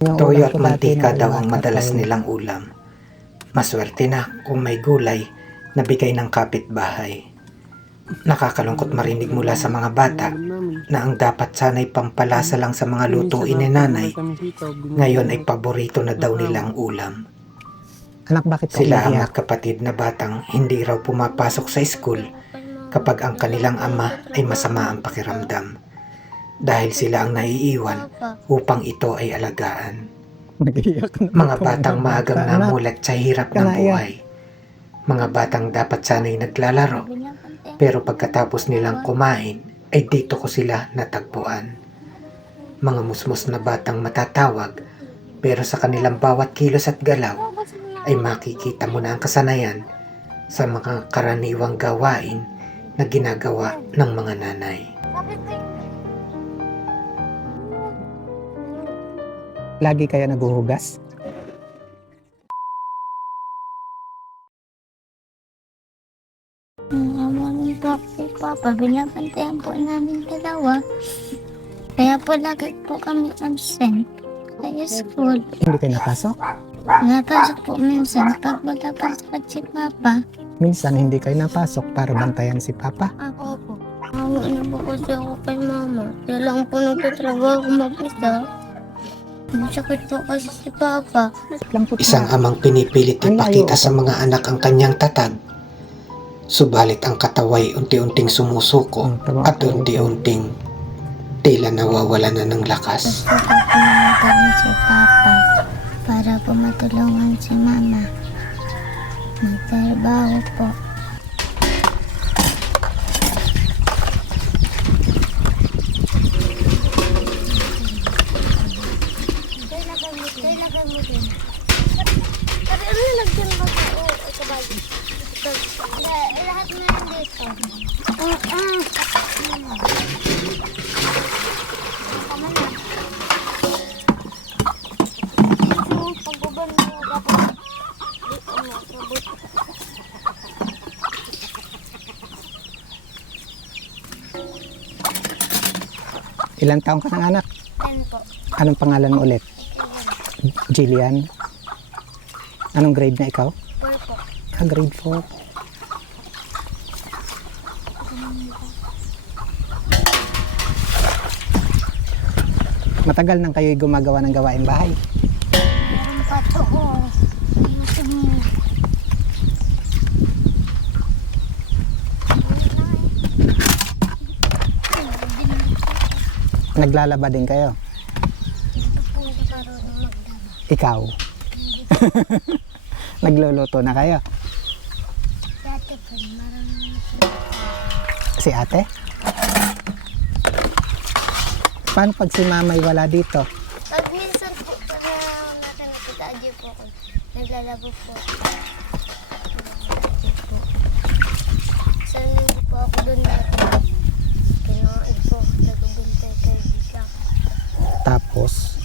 Toyo at mantika daw ang madalas nilang ulam. Maswerte na kung may gulay na bigay ng kapitbahay. Nakakalungkot marinig mula sa mga bata na ang dapat sana'y pampalasa lang sa mga lutuin ni nanay, ngayon ay paborito na daw nilang ulam. Anak, bakit Sila ang magkapatid na batang hindi raw pumapasok sa school kapag ang kanilang ama ay masama ang pakiramdam, dahil sila ang naiiwan upang ito ay alagaan. Mga batang maagang namulat sa hirap ng buhay. Mga batang dapat sana'y naglalaro, pero pagkatapos nilang kumain ay dito ko sila natagpuan. Mga musmos na batang matatawag, pero sa kanilang bawat kilos at galaw ay makikita mo na ang kasanayan sa mga karaniwang gawain na ginagawa ng mga nanay. Lagi kaya naguhugas? Naman po si Papa, binabantayan po namin dalawa. Kaya po lagi po kami absent sa school. Hindi kayo napasok? Napasok po minsan pag wala pa si Papa. Minsan hindi kayo napasok para bantayan si Papa. Ako po. Awa na po kasi ako kay Mama. Kaya lang po nagtatrabaho mag-isa. Masakit po kasi si Papa. Isang amang pinipilit ipakita sa mga anak ang kanyang tatag. Subalit ang kataway unti-unting sumusuko at unti-unting tila nawawala na ng lakas. Gusto ko pumunta si Papa para po matulungan si Mama. Magtrabaho po. Pero ano yung lagyan ba sa kabali? Lahat na yung dito. Tama na. Yung pagbaban mo dapat dito mo. Ilang taong ka ng anak? Yan po. Anong pangalan mo ulit? Jillian? Anong grade na ikaw? 4 po. Grade 4. Matagal nang kayo'y gumagawa ng gawaing bahay. Meron pa to. Naglalaba din kayo? Ikaw? Nagluluto na kayo? Dati po, marami. Si ate? Paano pag si mamay wala dito? Pag minsan po, pag natin nakita-adyo po ako, naglalabo po. Saan hindi po ako doon dati. Kinoon po, nagbibintay kay Bigla. Tapos,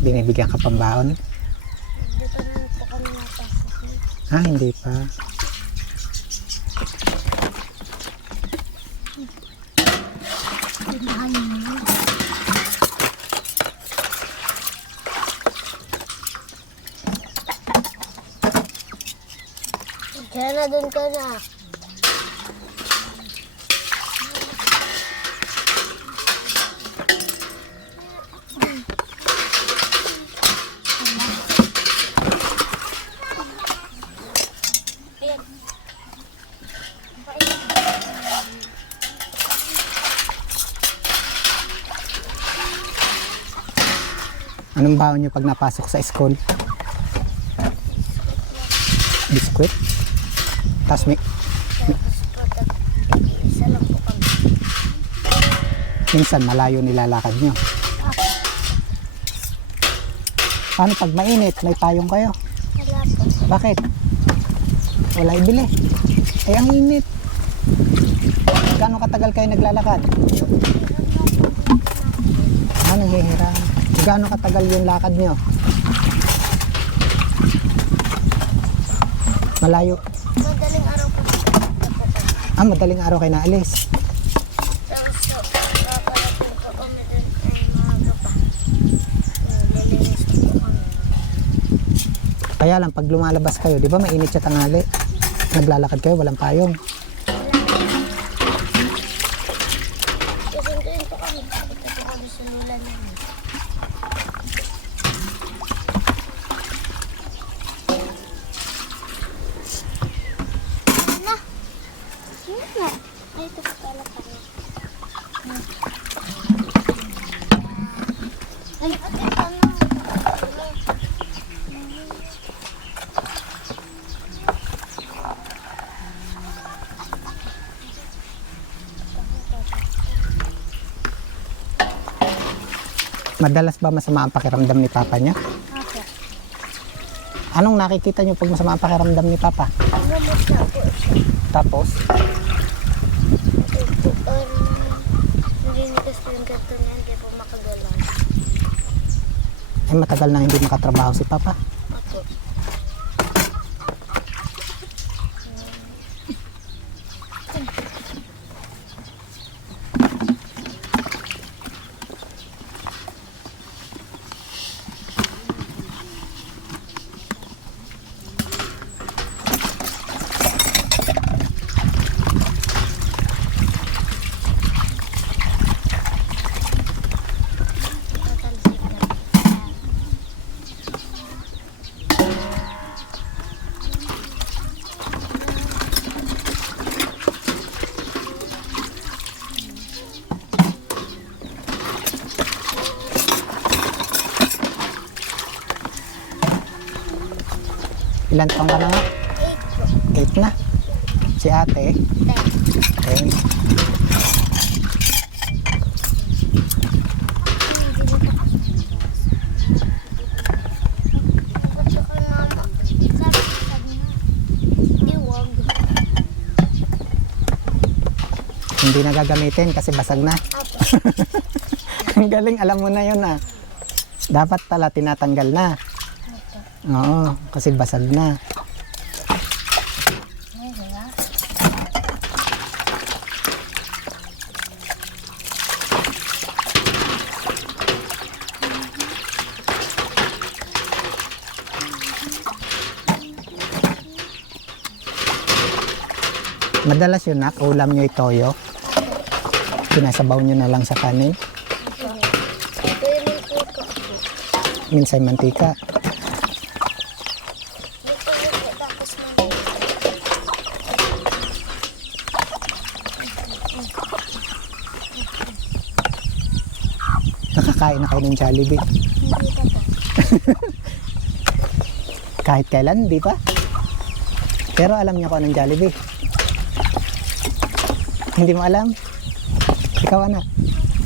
binibigyan ka pambaon? Hindi pa naman po kami napasok. Hindi pa. Kaya na doon ka na. Ayan. Anong baon niyo pag napasok sa school? Biskwit? Tapos may, Isa lang po kami. minsan malayo nilalakad niyo. Paano pag mainit? May payong kayo? Wala po. Bakit? Wala ibili. Eh, ang init. Gano'ng katagal kayo naglalakad? Nanghihirap. Gano'ng katagal yung lakad nyo? Malayo. Madaling araw po. Madaling araw kayo naalis. Tapos, paparating po kami doon ay maaga pa. Kaya lang, pag lumalabas kayo, di ba mainit siya tanghali? Naglalakad kayo, walang payong. Susunduin po kami. Ito po kami sa lula namin. Ano? Ano na? Ay, ito po pala kami. Ay, ate, ano? Madalas ba masama ang pakiramdam ni Papa niya? Opo. Anong nakikita niyo pag masama ang pakiramdam ni Papa? Gamot na po siya. Tapos, Ito, nilinigas po yung gato niya, hindi po makagalaw. ay matagal na hindi makatrabaho si Papa. Opo. Tatalsik na. Ilan taong ka na nga? 8 na. Si ate, 10. Hindi na gagamitin kasi basag na. Ang galing, alam mo na yun ah. Dapat pala tinatanggal na. Oo, kasi basag na. Madalas yun nak, ulam nyo itoyo. Pinasabaw nyo na lang sa kanin. Minsan mantika. Nakakain na kayo ng Jollibee. Kahit kailan, di ba? Pero alam niyo kung anong Jollibee. Hindi mo alam? Ikaw anak,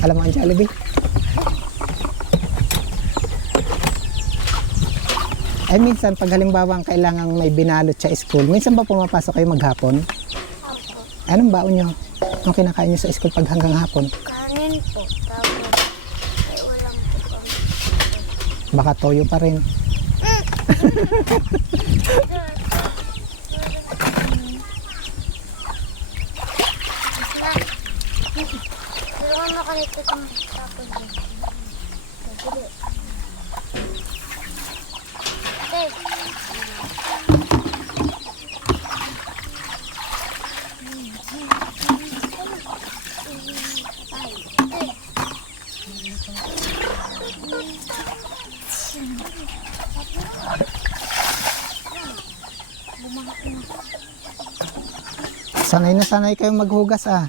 alam mo ang Jollibee? Ay minsan pag halimbawa ang kailangang may binalot sa school, minsan ba pumapasok kayo maghapon? Anong baon nyo? Anong kinakain nyo sa school pag hanggang hapon? Kanin po. Tapos, ay ulam po kami. Baka toyo pa rin. Tulungan mo ka nito itong tapon din. Pagkili. Okay. Sanay na sanay kayong maghugas ah.